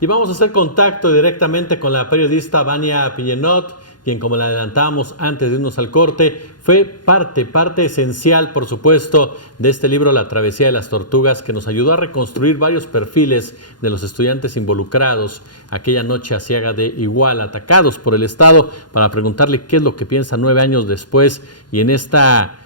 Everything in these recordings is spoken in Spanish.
y vamos a hacer contacto directamente con la periodista Vania Pillenot, quien, como le adelantamos antes de irnos al corte, fue parte esencial, por supuesto, de este libro La travesía de las tortugas, que nos ayudó a reconstruir varios perfiles de los estudiantes involucrados aquella noche aciaga de Iguala, atacados por el Estado, para preguntarle qué es lo que piensa 9 años después y en esta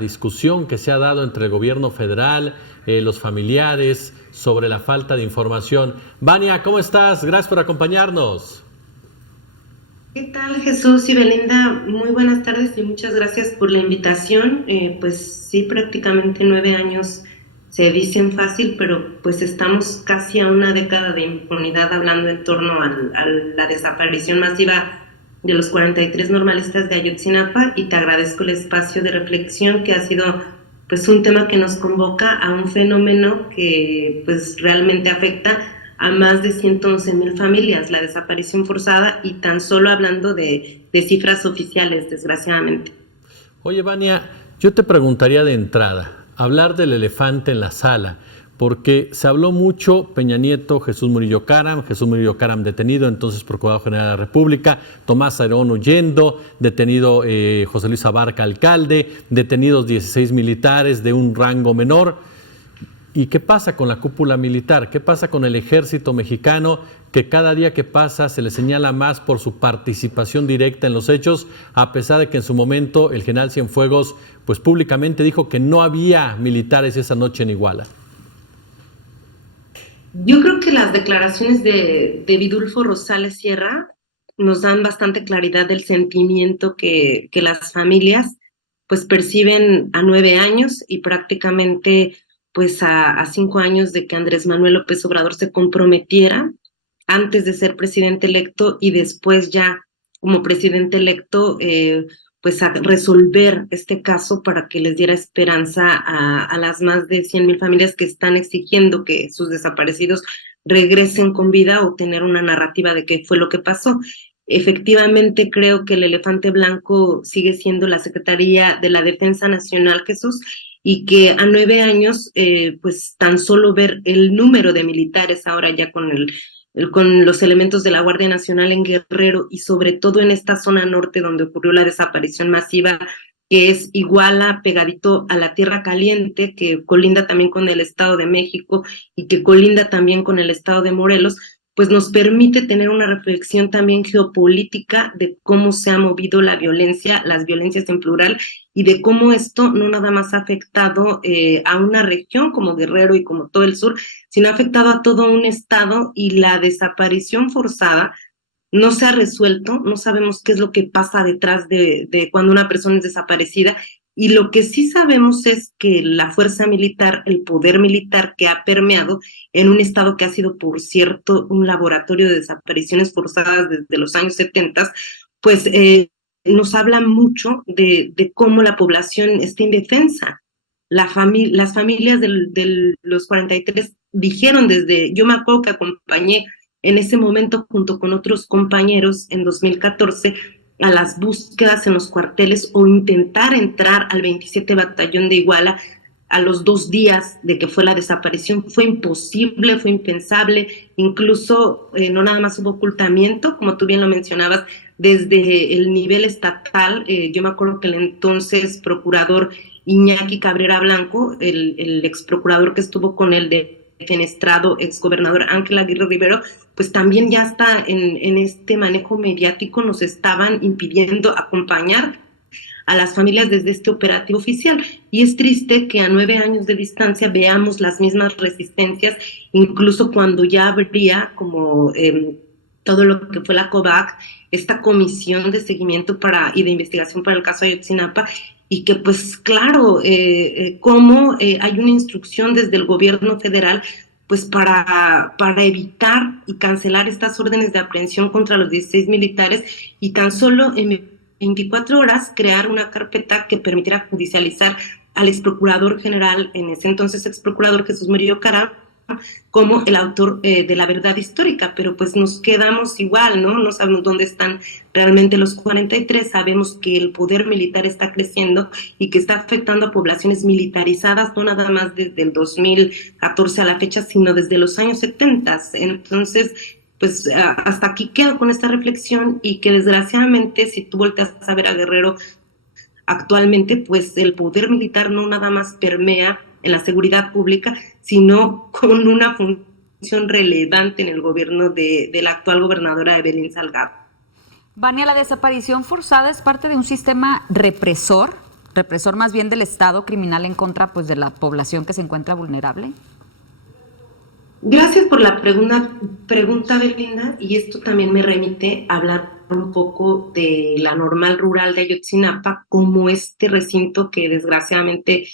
discusión que se ha dado entre el gobierno federal, los familiares, sobre la falta de información. Vania, ¿cómo estás? Gracias por acompañarnos. ¿Qué tal, Jesús y Belinda? Muy buenas tardes y muchas gracias por la invitación. Pues sí, prácticamente 9 años se dicen fácil, pero pues estamos casi a una década de impunidad hablando en torno a la desaparición masiva de los 43 normalistas de Ayotzinapa, y te agradezco el espacio de reflexión, que ha sido pues un tema que nos convoca a un fenómeno que pues realmente afecta a más de 111,000 familias, la desaparición forzada, y tan solo hablando de cifras oficiales, desgraciadamente. Oye, Vania, yo te preguntaría de entrada, hablar del elefante en la sala, porque se habló mucho Peña Nieto, Jesús Murillo Caram detenido, entonces Procurador General de la República, Tomás Herón huyendo, detenido José Luis Abarca, alcalde, detenidos 16 militares de un rango menor. ¿Y qué pasa con la cúpula militar? ¿Qué pasa con el ejército mexicano, que cada día que pasa se le señala más por su participación directa en los hechos, a pesar de que en su momento el general Cienfuegos pues públicamente dijo que no había militares esa noche en Iguala? Yo creo que las declaraciones de Vidulfo Rosales Sierra nos dan bastante claridad del sentimiento que las familias pues perciben a 9 años y prácticamente pues a 5 años de que Andrés Manuel López Obrador se comprometiera antes de ser presidente electo y después ya como presidente electo, pues a resolver este caso para que les diera esperanza a las más de 100,000 familias que están exigiendo que sus desaparecidos regresen con vida o tener una narrativa de qué fue lo que pasó. Efectivamente, creo que el elefante blanco sigue siendo la Secretaría de la Defensa Nacional, Jesús, y que a 9 años, pues tan solo ver el número de militares ahora ya con los elementos de la Guardia Nacional en Guerrero y sobre todo en esta zona norte donde ocurrió la desaparición masiva, que es Iguala, pegadito a la Tierra Caliente, que colinda también con el Estado de México y que colinda también con el Estado de Morelos, pues nos permite tener una reflexión también geopolítica de cómo se ha movido la violencia, las violencias en plural, y de cómo esto no nada más ha afectado a una región como Guerrero y como todo el sur, sino ha afectado a todo un estado, y la desaparición forzada no se ha resuelto. No sabemos qué es lo que pasa detrás de cuando una persona es desaparecida, y lo que sí sabemos es que la fuerza militar, el poder militar que ha permeado en un estado que ha sido, por cierto, un laboratorio de desapariciones forzadas desde los años 70, pues nos habla mucho de cómo la población está indefensa. Las familias de los 43 dijeron yo me acuerdo que acompañé en ese momento junto con otros compañeros en 2014 a las búsquedas en los cuarteles o intentar entrar al 27 Batallón de Iguala a los 2 días de que fue la desaparición. Fue imposible, fue impensable, incluso no nada más hubo ocultamiento, como tú bien lo mencionabas, desde el nivel estatal. Yo me acuerdo que el entonces procurador Iñaki Cabrera Blanco, el ex procurador que estuvo con el defenestrado exgobernador Ángel Aguirre Rivero, pues también ya está en este manejo mediático, nos estaban impidiendo acompañar a las familias desde este operativo oficial. Y es triste que a 9 años de distancia veamos las mismas resistencias, incluso cuando ya habría como todo lo que fue la COVAC, esta comisión de seguimiento y de investigación para el caso Ayotzinapa, y que pues claro, cómo hay una instrucción desde el gobierno federal pues para evitar y cancelar estas órdenes de aprehensión contra los 16 militares, y tan solo en 24 horas crear una carpeta que permitiera judicializar al exprocurador general, en ese entonces exprocurador Jesús Murillo Caram, como el autor de la verdad histórica, pero pues nos quedamos igual, ¿no? No sabemos dónde están realmente los 43, sabemos que el poder militar está creciendo y que está afectando a poblaciones militarizadas, no nada más desde el 2014 a la fecha, sino desde los años 70. Entonces, pues hasta aquí quedo con esta reflexión y que desgraciadamente si tú volteas a ver a Guerrero actualmente, pues el poder militar no nada más permea en la seguridad pública, sino con una función relevante en el gobierno de la actual gobernadora Evelyn Salgado. Vania, la desaparición forzada es parte de un sistema represor más bien del Estado criminal en contra pues de la población que se encuentra vulnerable. Gracias por la pregunta, Belinda, y esto también me remite a hablar un poco de la normal rural de Ayotzinapa como este recinto que desgraciadamente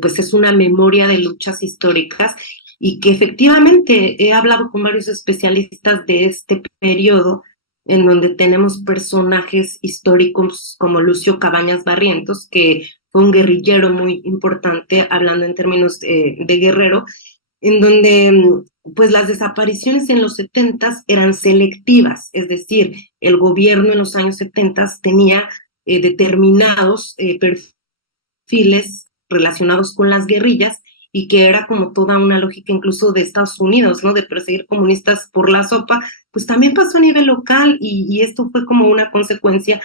pues es una memoria de luchas históricas y que efectivamente he hablado con varios especialistas de este periodo en donde tenemos personajes históricos como Lucio Cabañas Barrientos, que fue un guerrillero muy importante, hablando en términos de guerrero, en donde pues las desapariciones en los 70 eran selectivas, es decir, el gobierno en los años 70 tenía determinados perfiles relacionados con las guerrillas y que era como toda una lógica incluso de Estados Unidos, ¿no? De perseguir comunistas por la sopa, pues también pasó a nivel local y esto fue como una consecuencia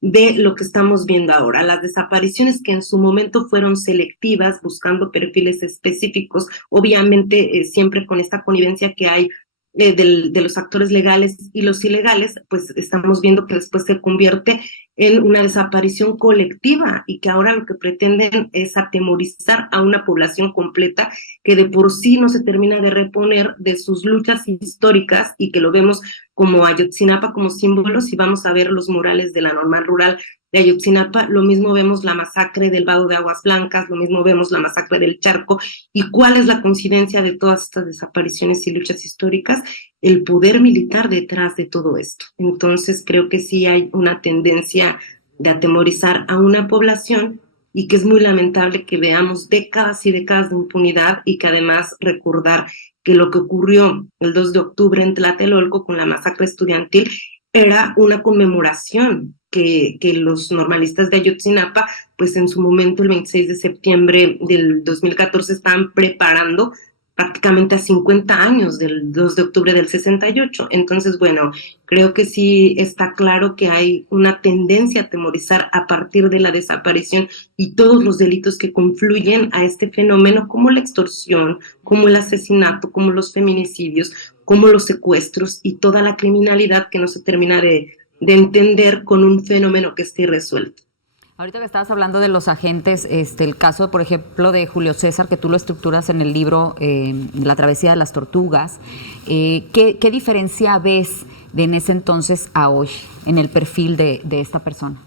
de lo que estamos viendo ahora. Las desapariciones que en su momento fueron selectivas, buscando perfiles específicos, obviamente siempre con esta connivencia que hay de los actores legales y los ilegales, pues estamos viendo que después se convierte en una desaparición colectiva y que ahora lo que pretenden es atemorizar a una población completa que de por sí no se termina de reponer de sus luchas históricas y que lo vemos como Ayotzinapa como símbolo. Si vamos a ver los murales de la normal rural de Ayotzinapa, lo mismo vemos la masacre del Vado de Aguas Blancas, lo mismo vemos la masacre del Charco. ¿Y cuál es la coincidencia de todas estas desapariciones y luchas históricas? El poder militar detrás de todo esto. Entonces creo que sí hay una tendencia de atemorizar a una población y que es muy lamentable que veamos décadas y décadas de impunidad y que además recordar que lo que ocurrió el 2 de octubre en Tlatelolco con la masacre estudiantil era una conmemoración que los normalistas de Ayotzinapa, pues en su momento el 26 de septiembre del 2014 estaban preparando prácticamente a 50 años del 2 de octubre del 68. Entonces, bueno, creo que sí está claro que hay una tendencia a atemorizar a partir de la desaparición y todos los delitos que confluyen a este fenómeno, como la extorsión, como el asesinato, como los feminicidios, como los secuestros y toda la criminalidad que no se termina de entender con un fenómeno que esté irresuelto. Ahorita que estabas hablando de los agentes, el caso, por ejemplo, de Julio César, que tú lo estructuras en el libro La travesía de las tortugas, ¿qué diferencia ves de en ese entonces a hoy en el perfil de esta persona?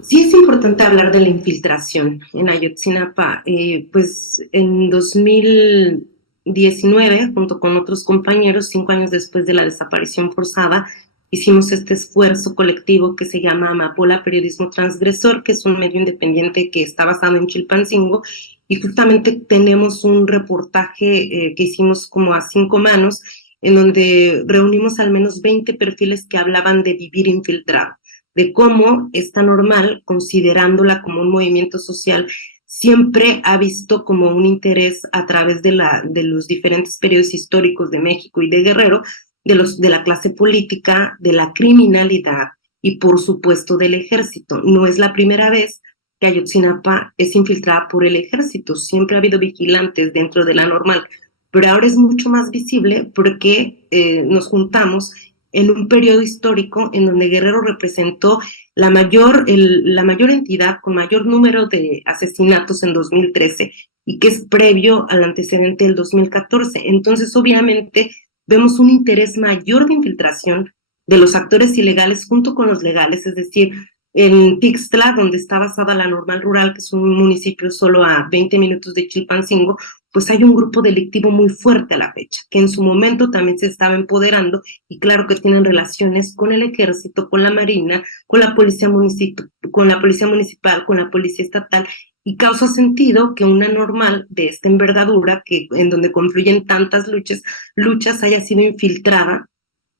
Sí es importante hablar de la infiltración en Ayotzinapa. Pues en 2019, junto con otros compañeros, 5 años después de la desaparición forzada, hicimos este esfuerzo colectivo que se llama Amapola Periodismo Transgresor, que es un medio independiente que está basado en Chilpancingo, y justamente tenemos un reportaje que hicimos como a 5 manos, en donde reunimos al menos 20 perfiles que hablaban de vivir infiltrado, de cómo esta normal, considerándola como un movimiento social, siempre ha visto como un interés a través de los diferentes periodos históricos de México y de Guerrero, de la clase política, de la criminalidad y por supuesto del ejército. No es la primera vez que Ayotzinapa es infiltrada por el ejército, siempre ha habido vigilantes dentro de la normal, pero ahora es mucho más visible porque nos juntamos en un periodo histórico en donde Guerrero representó la mayor entidad con mayor número de asesinatos en 2013 y que es previo al antecedente del 2014. Entonces, obviamente, vemos un interés mayor de infiltración de los actores ilegales junto con los legales, es decir, en Tixtla, donde está basada la normal rural, que es un municipio solo a 20 minutos de Chilpancingo, pues hay un grupo delictivo muy fuerte a la fecha, que en su momento también se estaba empoderando y claro que tienen relaciones con el ejército, con la marina, con la policía municipal, con la policía estatal Y causa sentido que una normal de esta envergadura, que en donde confluyen tantas luchas haya sido infiltrada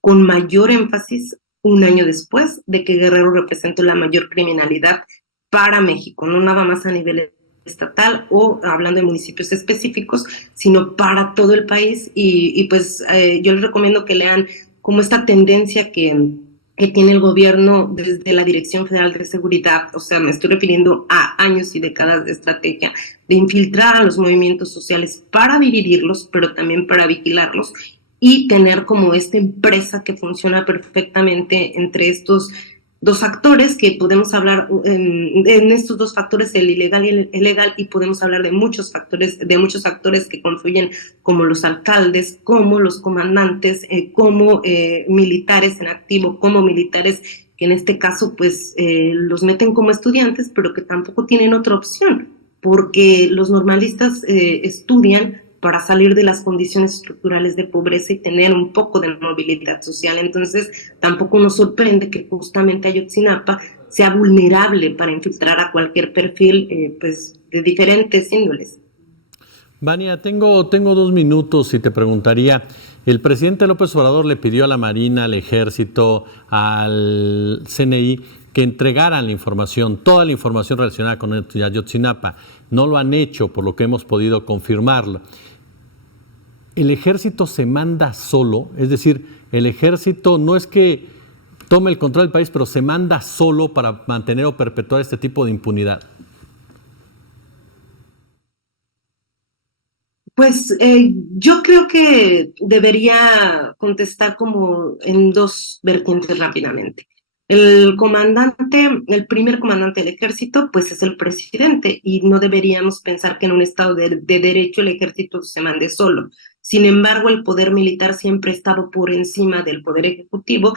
con mayor énfasis un año después de que Guerrero representó la mayor criminalidad para México, no nada más a nivel estatal o hablando de municipios específicos, sino para todo el país. Y pues yo les recomiendo que lean como esta tendencia que tiene el gobierno desde la Dirección Federal de Seguridad, o sea, me estoy refiriendo a años y décadas de estrategia de infiltrar a los movimientos sociales para dividirlos, pero también para vigilarlos y tener como esta empresa que funciona perfectamente entre estos dos actores, que podemos hablar en estos dos factores, el ilegal y el legal, y podemos hablar de muchos actores que confluyen, como los alcaldes, como los comandantes, como militares en activo, como militares que en este caso pues los meten como estudiantes, pero que tampoco tienen otra opción, porque los normalistas estudian para salir de las condiciones estructurales de pobreza y tener un poco de movilidad social. Entonces, tampoco nos sorprende que justamente Ayotzinapa sea vulnerable para infiltrar a cualquier perfil pues, de diferentes índoles. Vania, tengo 2 minutos y te preguntaría, el presidente López Obrador le pidió a la Marina, al Ejército, al CNI que entregaran la información, toda la información relacionada con Ayotzinapa. No lo han hecho, por lo que hemos podido confirmarlo. ¿El ejército se manda solo? Es decir, el ejército no es que tome el control del país, pero se manda solo para mantener o perpetuar este tipo de impunidad. Pues yo creo que debería contestar como en dos vertientes rápidamente. El primer comandante del ejército, pues es el presidente, y no deberíamos pensar que en un estado de derecho el ejército se mande solo. Sin embargo, el poder militar siempre ha estado por encima del poder ejecutivo.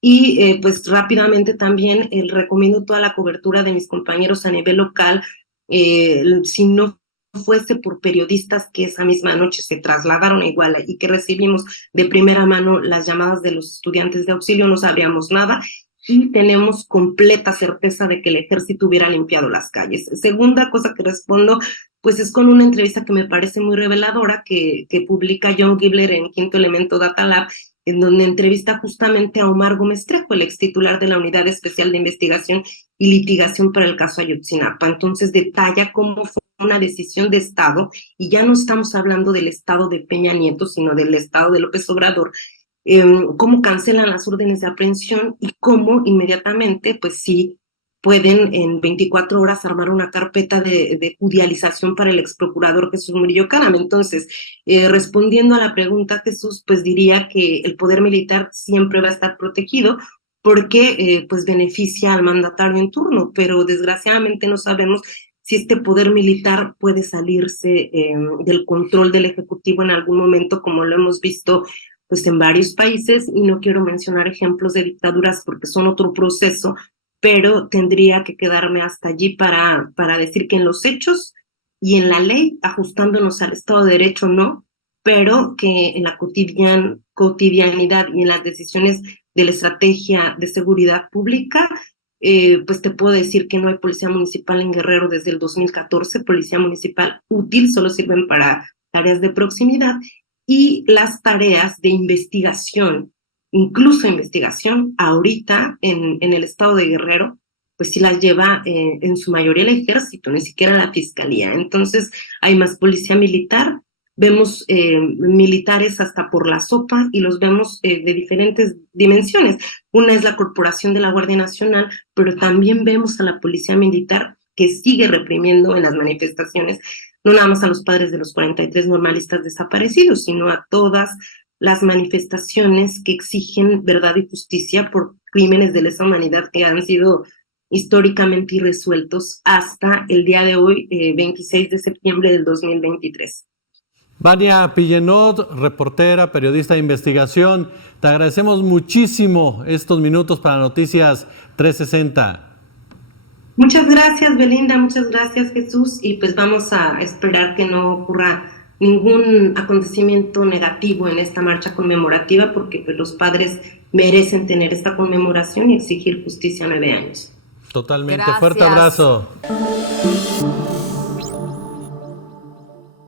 Y pues rápidamente también recomiendo toda la cobertura de mis compañeros a nivel local. Si no fuese por periodistas que esa misma noche se trasladaron a Iguala y que recibimos de primera mano las llamadas de los estudiantes de auxilio, no sabríamos nada, y tenemos completa certeza de que el ejército hubiera limpiado las calles. Segunda cosa que respondo, pues es con una entrevista que me parece muy reveladora que publica John Gibler en Quinto Elemento Data Lab, en donde entrevista justamente a Omar Gómez Trejo, el ex titular de la Unidad Especial de Investigación y Litigación para el caso Ayotzinapa. Entonces detalla cómo fue una decisión de Estado, y ya no estamos hablando del Estado de Peña Nieto, sino del Estado de López Obrador, cómo cancelan las órdenes de aprehensión y cómo inmediatamente, pues sí, pueden en 24 horas armar una carpeta de judicialización para el ex procurador Jesús Murillo Caram. Entonces, respondiendo a la pregunta, Jesús, pues diría que el poder militar siempre va a estar protegido porque pues beneficia al mandatario en turno, pero desgraciadamente no sabemos si este poder militar puede salirse del control del Ejecutivo en algún momento, como lo hemos visto pues en varios países, y no quiero mencionar ejemplos de dictaduras porque son otro proceso, pero tendría que quedarme hasta allí para decir que en los hechos y en la ley, ajustándonos al Estado de Derecho, no, pero que en la cotidianidad y en las decisiones de la estrategia de seguridad pública, pues te puedo decir que no hay policía municipal en Guerrero desde el 2014, policía municipal útil, solo sirven para tareas de proximidad, y las tareas de investigación, incluso investigación, ahorita en el estado de Guerrero, pues sí las lleva en su mayoría el ejército, ni siquiera la fiscalía. Entonces hay más policía militar, vemos militares hasta por la sopa y los vemos de diferentes dimensiones. Una es la corporación de la Guardia Nacional, pero también vemos a la policía militar que sigue reprimiendo en las manifestaciones, no nada más a los padres de los 43 normalistas desaparecidos, sino a todas las manifestaciones que exigen verdad y justicia por crímenes de lesa humanidad que han sido históricamente irresueltos hasta el día de hoy, 26 de septiembre del 2023. Vania Pillenot, reportera, periodista de investigación, te agradecemos muchísimo estos minutos para Noticias 360. Muchas gracias, Belinda, muchas gracias, Jesús, y pues vamos a esperar que no ocurra ningún acontecimiento negativo en esta marcha conmemorativa, porque pues los padres merecen tener esta conmemoración y exigir justicia a 9 años. Totalmente. Gracias. Fuerte abrazo.